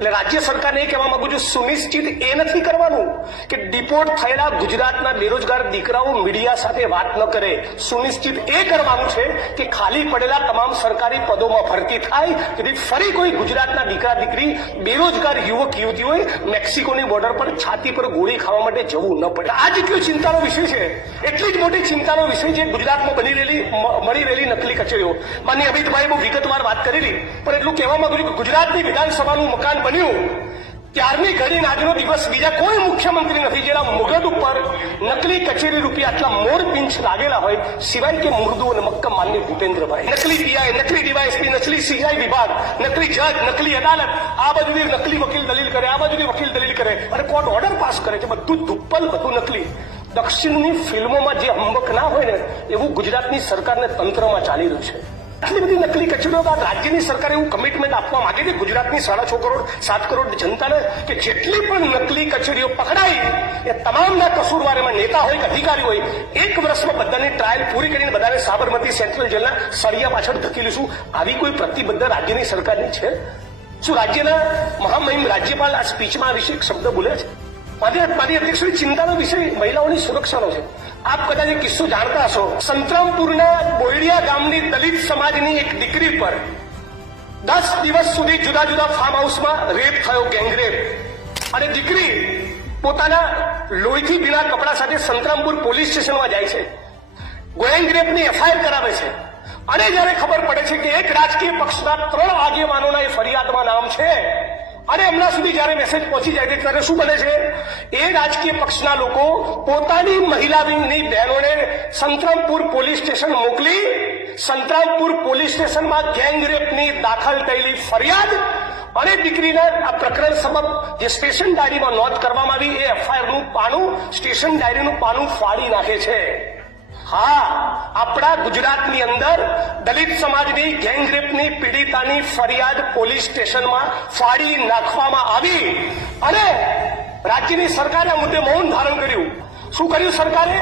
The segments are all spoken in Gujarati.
એટલે રાજ્ય સરકારને એ કહેવા માંગુ છું સુનિશ્ચિત એ નથી કરવાનું કે ડિપોર્ટ થયેલા ગુજરાતના બેરોજગાર દીકરાઓ મીડિયા સાથે વાત ન કરે સુનિશ્ચિત એ કરવાનું છે કે ખાલી પડેલા તમામ સરકારી પદોમાં ભરતી થાય જેથી ફરી કોઈ ગુજરાતના દીકરા દીકરી બેરોજગાર યુવક યુવતીઓએ મેક્સિકોની બોર્ડર પર છાતી પર ગોળી ખાવા માટે જવું ન પડે આ જેટલો ચિંતાનો વિષય છે એટલી જ મોટી ચિંતાનો વિષય છે ગુજરાતમાં બની રહેલી મળી રહેલી નકલી કચેરીઓ માન્ય અમિતભાઈ બહુ વિગતવાર વાત કરેલી પણ એટલું કહેવા માંગુ છું કે ગુજરાતની વિધાનસભાનું મકાન બન્યું ત્યારની ઘડી આજનો દિવસ બીજા કોઈ મુખ્યમંત્રી નથી જેના મુગટ ઉપર નકલી કચેરી રૂપિયા આટલા મોર પિંચ લાગેલા હોય સિવાય કે મુર્દુ અને મક્કમ માન્ય ભૂપેન્દ્રભાઈ નકલી પીઆઈ નકલી ડીવાયએસપી નકલી સીઆઈ વિભાગ નકલી જજ નકલી અદાલત આ બાજુની નકલી વકીલ દલીલ કરે આ બાજુની વકીલ દલીલ કરે અને કોર્ટ ઓર્ડર પાસ કરે છે બધું ધુપ્પલ બધું નકલી દક્ષિણની ફિલ્મોમાં જે અંબક ના હોય ને એવું ગુજરાતની સરકારને તંત્રમાં ચાલી રહ્યું છે આટલી બધી નકલી કચેરીઓ બાદ રાજ્યની સરકાર એવું કમિટમેન્ટ આપવા માંગે છે ગુજરાતની સાડા છ કરોડ સાત કરોડ જનતાને કે જેટલી પણ નકલી કચેરીઓ પકડાઈ એ તમામના કસૂરવાર એમાં નેતા હોય કે અધિકારી હોય એક વર્ષમાં બધાની ટ્રાયલ પૂરી કરીને બધાને સાબરમતી સેન્ટ્રલ જેલના સળિયા પાછળ ધકેલીશું આવી કોઈ પ્રતિબદ્ધ રાજ્યની સરકારની છે શું રાજ્યના મહામહિમ રાજ્યપાલ આ સ્પીચમાં આ વિશે એક શબ્દ બોલે છે મારી મારી અધ્યક્ષની ચિંતાનો વિષય મહિલાઓની સુરક્ષાનો છે આપ કદાચ એ કિસ્સો જાણતા હશો સંતરામપુરના બોયડિયા ગામની દલિત સમાજની એક દીકરી પર દસ દિવસ સુધી જુદા જુદા ફાર્મ હાઉસમાં રેપ થયો ગેંગરેપ અને દીકરી પોતાના લોહીથી ભીના કપડા સાથે સંતરામપુર પોલીસ સ્ટેશનમાં જાય છે ગેંગરેપની એફઆઈઆર કરાવે છે અને જ્યારે ખબર પડે છે કે એક રાજકીય પક્ષના ત્રણ આગેવાનોના એ ફરિયાદમાં નામ છે અને એમના સુધી જ્યારે મેસેજ પહોંચી જાય છે ત્યારે શું બને છે એ રાજકીય પક્ષના લોકો પોતાની મહિલાની બહેનોને સંતરામપુર પોલીસ સ્ટેશન મોકલી સંતરામપુર પોલીસ સ્ટેશનમાં ગેંગરેપની દાખલ થયેલી ફરિયાદ અને દીકરીના આ પ્રકરણ સમક્ષ જે સ્ટેશન ડાયરીમાં નોંધ કરવામાં આવી એ એફઆઈઆરનું પાનું સ્ટેશન ડાયરીનું પાનું ફાડી નાખે છે હા આપણા ગુજરાતની અંદર દલિત સમાજની ગેંગરેપની પીડિતાની ફરિયાદ પોલીસ સ્ટેશનમાં ફાડી નાખવામાં આવી અને રાજ્યની સરકારે આ મુદ્દે મૌન ધારણ કર્યું શું કર્યું સરકારે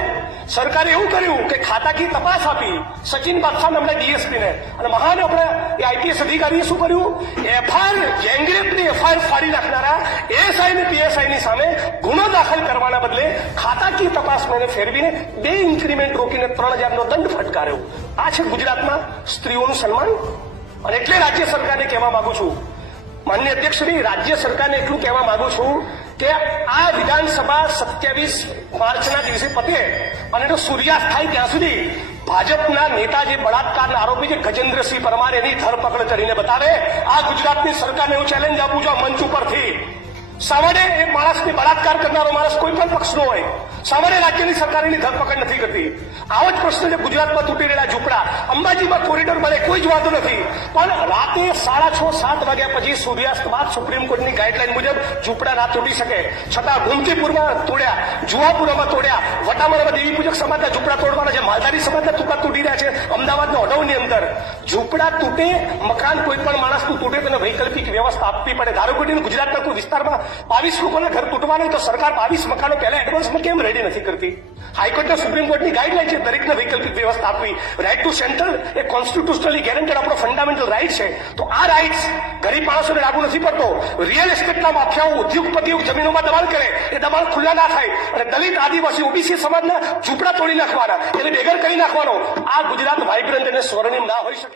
સરકારે એવું કર્યું કે ખાતાકી તપાસ આપી સચિન બાદશાહ આપણે ડીએસપીને અને મહાન આપણે એ આઈપીએસ અધિકારીએ શું કર્યું એફઆઈઆર ગેંગરેપની એફઆઈઆર ફાડી નાખનારા એએસઆઈ અને પીએસઆઈની સામે ગુનો દાખલ કરવાના બદલે તપાસ તપાસને ફેરવીને બે ઇન્ક્રીમેન્ટ રોકીને ત્રણ હજારનો દંડ ફટકાર્યો આ છે ગુજરાતમાં સ્ત્રીઓનું સન્માન અને એટલે રાજ્ય સરકારને કહેવા માંગુ છું માન્ય અધ્યક્ષશ્રી રાજ્ય સરકારને એટલું કહેવા માંગુ છું કે આ વિધાનસભા સત્યાવીસ માર્ચના દિવસે પતે અને એનો સૂર્યાસ્ત થાય ત્યાં સુધી ભાજપના નેતા જે બળાત્કારના આરોપી છે ગજેન્દ્રસિંહ પરમાર એની ધરપકડ કરીને બતાવે આ ગુજરાતની સરકારને હું ચેલેન્જ આપું છું મંચ ઉપરથી સામાન્ય એ માણસને બળાત્કાર કરનારો માણસ કોઈ પણ પક્ષનો હોય સામાન્ય રાજ્યની સરકારની ધરપકડ નથી કરતી આવો જ પ્રશ્ન છે ગુજરાતમાં તૂટી રહેલા ઝૂંપડા અંબાજીમાં કોરિડોર બને કોઈ જ વાંધો નથી પણ રાતે સાડા છ સાત વાગ્યા પછી સૂર્યાસ્ત બાદ સુપ્રીમ કોર્ટની ગાઈડલાઈન મુજબ ઝૂંપડા ના તૂટી શકે છતાં ગુમતીપુરમાં તોડ્યા જુવાપુરામાં તોડ્યા વટામરામાં દેવી પૂજક સમાજના ઝૂંપડા તોડવાના છે માલધારી સમાજના ઝૂંપડા તૂટી રહ્યા છે અમદાવાદના ઓડવની અંદર ઝૂંપડા તૂટે મકાન કોઈ પણ માણસનું તૂટે તેને વૈકલ્પિક વ્યવસ્થા આપવી પડે ધારો કે ગુજરાતના કોઈ વિસ્તારમાં બાવીસ લોકોના ઘર તૂટવા નહીં તો સરકાર બાવીસ મકાનો પહેલા એડવાન્સમાં કેમ રેડી નથી કરતી હાઈકોર્ટના સુપ્રીમ કોર્ટની ગાઈડલાઈન છે દરેકને વૈકલ્પિક વ્યવસ્થા આપવી રાઇટ ટુ સેન્ટર એ કોન્સ્ટિટ્યુશનલી ગેરંટેડ આપણો ફંડામેન્ટલ રાઇટ છે તો આ રાઇટ્સ ગરીબ માણસોને લાગુ નથી પડતો રિયલ એસ્ટેટના માફિયાઓ ઉદ્યોગપતિઓ જમીનોમાં દબાણ કરે એ દબાણ ખુલ્લા ના થાય અને દલિત આદિવાસી ઓબીસી સમાજના ઝૂંપડા તોડી નાખવાના એને ભેગર કરી નાખવાનો આ ગુજરાત વાઇબ્રન્ટ અને સ્વર્ણિમ ના હોઈ શકે